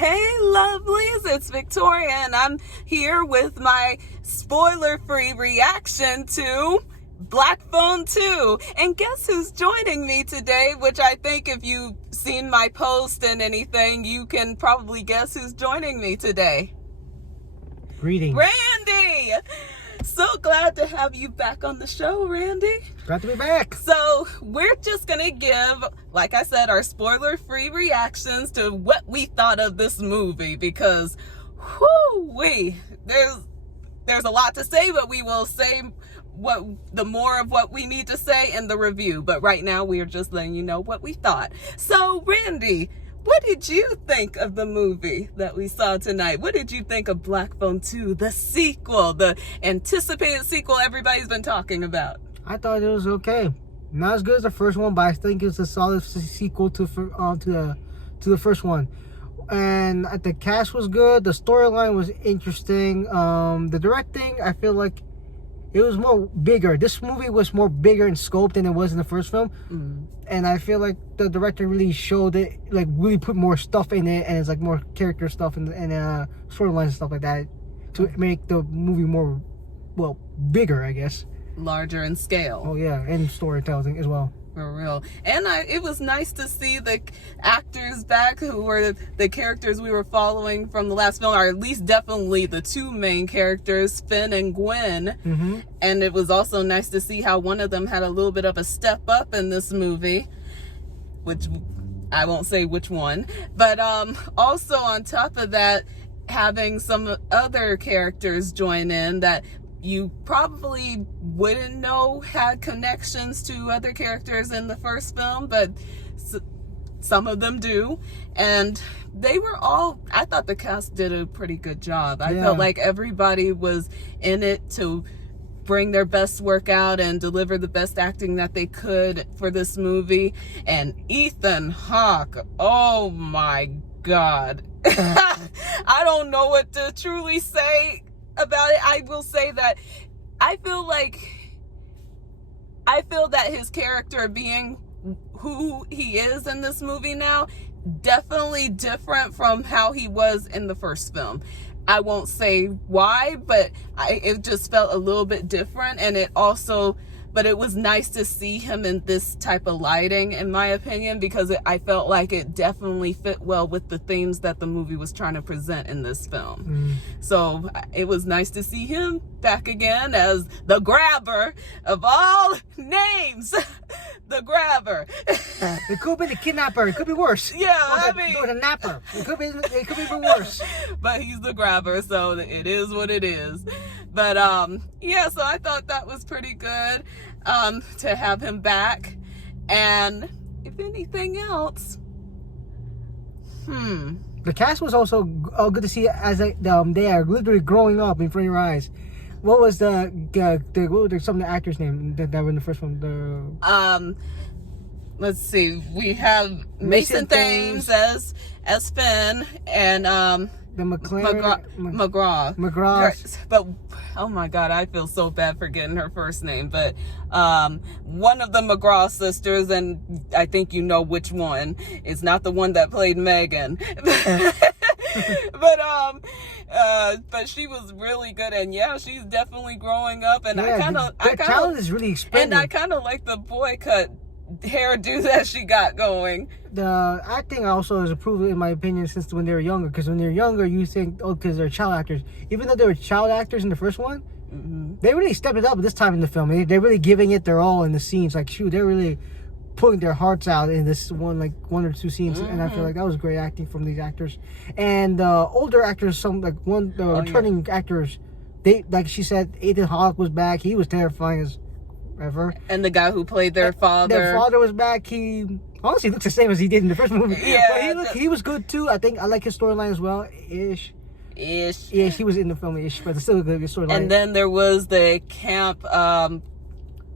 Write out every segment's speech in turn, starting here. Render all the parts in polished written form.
Hey lovelies, it's Victoria and I'm here with my spoiler-free reaction to Black Phone 2. And guess who's joining me today, which I think if you've seen my post and anything, you can probably guess who's joining me today. Greetings. Randy! So glad to have you back on the show, Randy. Glad to be back. So we're just gonna give, like I said, our spoiler-free reactions to what we thought of this movie, because there's a lot to say, but we will say the more of what we need to say in the review. But right now we're just letting you know what we thought. So Randy, what did you think of the movie that we saw tonight? What did you think of Black Phone 2, the sequel, the anticipated sequel everybody's been talking about? I thought it was okay. Not as good as the first one, but I think it's a solid sequel to the first one. And the cast was good. The storyline was interesting. The directing, I feel like it was more bigger. This movie was more bigger in scope than it was in the first film. And I feel like the director really showed it, like really put more stuff in it, and it's like more character stuff and storylines and stuff like that to make the movie more, well, bigger, I guess. Larger in scale. Oh yeah, and storytelling as well. For real. And it was nice to see the actors back who were the characters we were following from the last film, or at least definitely the two main characters, Finn and Gwen. And it was also nice to see how one of them had a little bit of a step up in this movie, which I won't say which one. But also on top of that, having some other characters join in that you probably wouldn't know had connections to other characters in the first film, but some of them do. And they were all, I thought the cast did a pretty good job. I felt like everybody was in it to bring their best work out and deliver the best acting that they could for this movie. And Ethan Hawke, oh my God. I don't know what to truly say about it. I will say that I feel that his character being who he is in this movie now, definitely different from how he was in the first film. I won't say why, but it just felt a little bit different. And it was nice to see him in this type of lighting, in my opinion, because I felt like it definitely fit well with the themes that the movie was trying to present in this film. So it was nice to see him back again as the grabber of all names. The grabber. It could be the kidnapper. It could be worse. Yeah, or the napper. It could be even worse. But he's the grabber, so it is what it is. But yeah, so I thought that was pretty good to have him back. And if anything else, the cast was also good to see as they are literally growing up in front of your eyes. What was some of the actors' name that were in the first one? Let's see. We have Mason Thames as Finn, and the McGraw. But oh my God, I feel so bad forgetting her first name. But one of the McGraw sisters, and I think you know which one. It's not the one that played Megan. But she was really good, and yeah, she's definitely growing up. And talent is really expanding. And I kind of like the boy cut hairdo that she got going. The acting also has improved, in my opinion, since when they were younger. Because when they're younger, you think, oh, because they're child actors. Even though they were child actors in the first one, they really stepped it up this time in the film. They're really giving it their all in the scenes. Like, shoot, they're really putting their hearts out in this one or two scenes. And I feel like that was great acting from these actors. And older actors, returning actors, they, like she said, Ethan Hawke was back. He was terrifying as ever. And the guy who played their father. Their father was back. He honestly looks the same as he did in the first movie. Yeah. But he was good too. I like his storyline as well. Ish. Yeah, he was in the film ish, but it's still a good storyline. And then there was the camp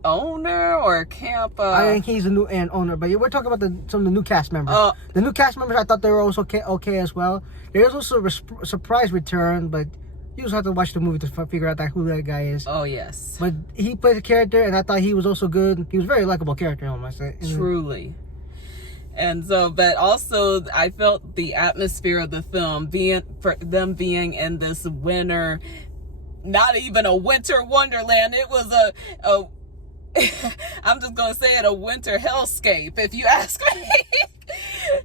owner or camp. I think he's a new owner, but we're talking about some of the new cast members. The new cast members, I thought they were also okay as well. There was also a surprise return, but you just have to watch the movie to figure out who that guy is. Oh yes. But he played the character, and I thought he was also good. He was a very likable character, almost. Truly. And so, but also I felt the atmosphere of the film for them being in this winter, not even a winter wonderland. It was a I'm just gonna say it, a winter hellscape, if you ask me.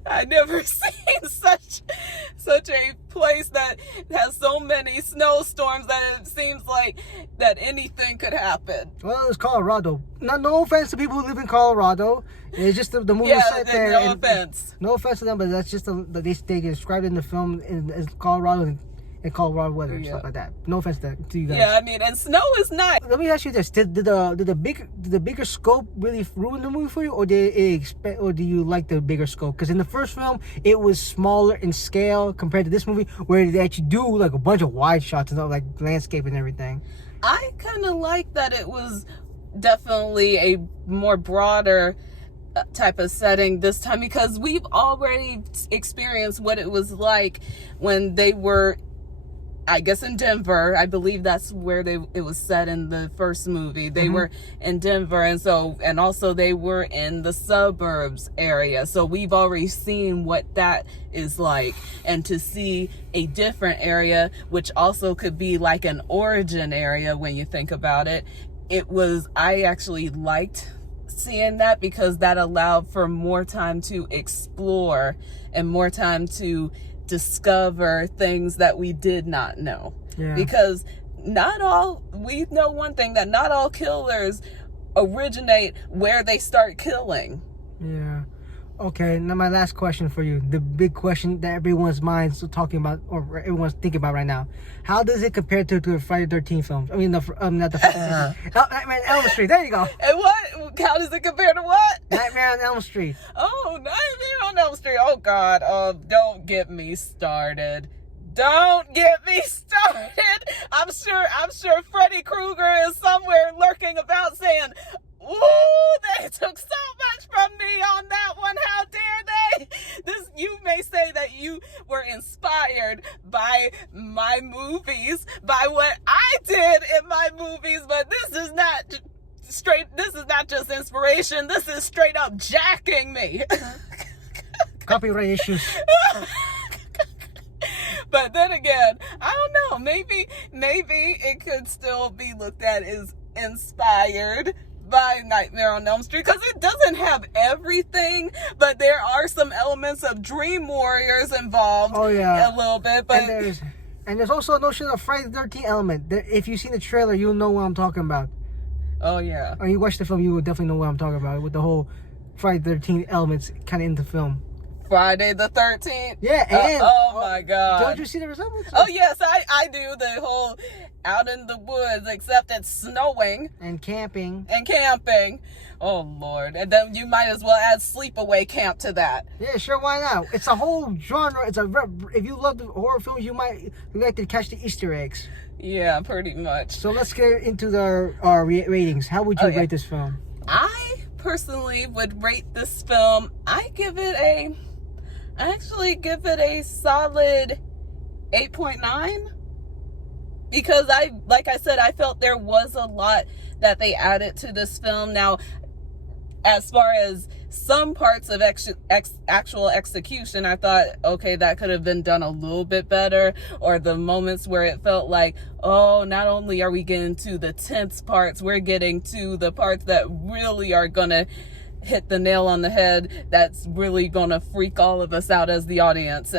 I never seen such a place that has so many snowstorms that it seems like that anything could happen. Well, it's Colorado. No offense to people who live in Colorado. It's just the movie Yeah, set there. no offense. No offense to them, but that's just they described in the film as Colorado and Colorado weather and stuff like that. No offense to you guys. Yeah, I mean, and snow is nice. Let me ask you this: Did the bigger scope really ruin the movie for you, or do you like the bigger scope? Because in the first film, it was smaller in scale compared to this movie, where they actually do like a bunch of wide shots and like landscape and everything. I kind of like that it was definitely a more broader type of setting this time, because we've already experienced what it was like when they were, I guess, in Denver. I believe that's where it was set in the first movie. They were in Denver, and also they were in the suburbs area. So we've already seen what that is like, and to see a different area, which also could be like an origin area when you think about it. I actually liked seeing that, because that allowed for more time to explore and more time to discover things that we did not know. Yeah. Because we know one thing, that not all killers originate where they start killing. Yeah. Okay, now my last question for you. The big question that everyone's minds are talking about, or everyone's thinking about right now. How does it compare to the Friday the 13th films? I mean, not the Friday Nightmare on Elm Street. There you go. And what? How does it compare to what? Nightmare on Elm Street. Oh, Nightmare on Elm Street. Oh, God. Don't get me started. Don't get me started. I'm sure Freddy Krueger is somewhere lurking about saying, "Ooh, they took so much from me on that one. How dare they?" You may say that you were inspired by my movies, by what I did in my movies, but this is not just inspiration. This is straight up jacking me. Copyright issues. But then again, I don't know. Maybe it could still be looked at as inspired by Nightmare on Elm Street, because it doesn't have everything, but there are some elements of Dream Warriors involved. Oh yeah, a little bit. But and there's also a notion of Friday the 13th element. If you've seen the trailer, you'll know what I'm talking about. Oh yeah. Or you watch the film, you will definitely know what I'm talking about, with the whole Friday the 13th elements kind of in the film. Friday the 13th. Yeah, and oh my God. Don't you see the resemblance? Oh yes, I do. The whole out in the woods, except it's snowing and camping. Oh Lord. And then you might as well add sleepaway camp to that. Yeah, sure, why not? It's a whole genre. If you love the horror films, you might like to catch the Easter eggs. Yeah, pretty much. So let's get into our ratings. How would you rate this film? I personally would rate this film, I actually give it a solid 8.9, because like I said, I felt there was a lot that they added to this film. Now, as far as some parts of actual execution, I thought, okay, that could have been done a little bit better, or the moments where it felt like, oh, not only are we getting to the tense parts, we're getting to the parts that really are gonna hit the nail on the head, that's really gonna freak all of us out as the audience.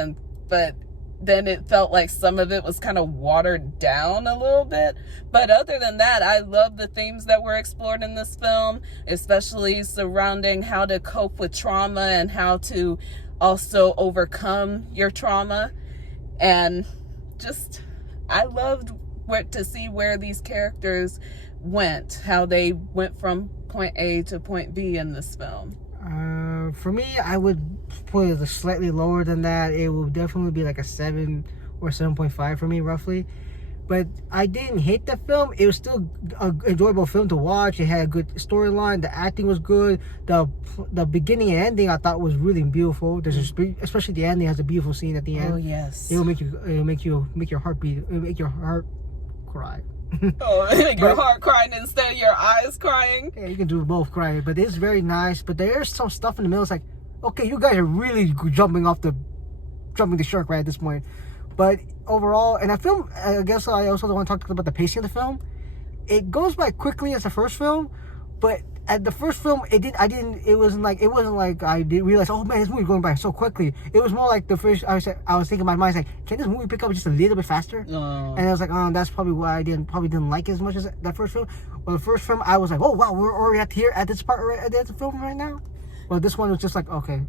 But then it felt like some of it was kind of watered down a little bit. But other than that, I love the themes that were explored in this film, especially surrounding how to cope with trauma and how to also overcome your trauma. And just, I loved to see where these characters went, how they went from point A to point B in this film. For me, I would put it slightly lower than that. It will definitely be like a 7 or 7.5 for me, roughly. But I didn't hate the film. It was still an enjoyable film to watch. It had a good storyline. The acting was good. The beginning and ending I thought was really beautiful. Especially the ending has a beautiful scene at the end. Oh yes. It'll make your heart beat. It'll make your heart cry. Your heart crying instead of your eyes crying. Yeah, you can do both crying, but it's very nice. But there's some stuff in the middle. It's like, okay, you guys are really jumping the shark right at this point. But overall, and the film, I guess I also want to talk about the pacing of the film. It goes by quickly as the first film, but at the first film, it wasn't like I didn't realize, oh man, this movie's going by so quickly. It was more like the first, I was thinking in my mind, like, can this movie pick up just a little bit faster? And I was like, oh, that's probably why I didn't like it as much as that first film. Well, the first film, I was like, oh wow, we're already at this part at the film right now. Well, this one was just like, okay.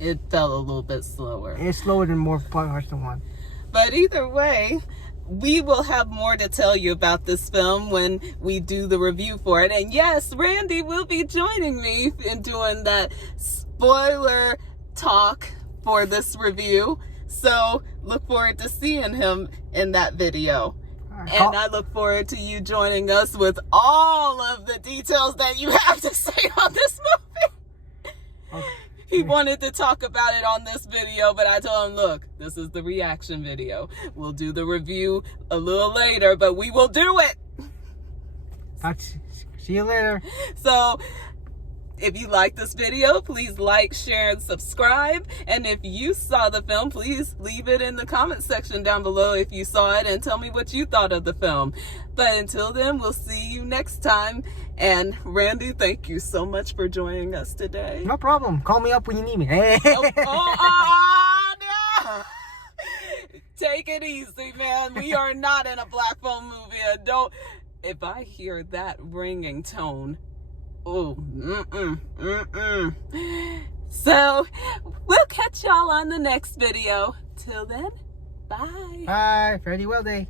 It felt a little bit slower. It's slower than more parts than one. But either way, we will have more to tell you about this film when we do the review for it. And yes, Randy will be joining me in doing that spoiler talk for this review. So look forward to seeing him in that video. And I look forward to you joining us with all of the details that you have to say on this movie. Okay. He wanted to talk about it on this video, but I told him, look, this is the reaction video. We'll do the review a little later, but we will do it. See you later. So if you like this video, please like, share, and subscribe. And if you saw the film, please leave it in the comment section down below if you saw it and tell me what you thought of the film. But until then, we'll see you next time. And Randy, thank you so much for joining us today. No problem. Call me up when you need me. No. Take it easy, man. We are not in a black phone movie. If I hear that ringing tone, oh, So, we'll catch y'all on the next video. Till then, bye. Bye. Fairly well day.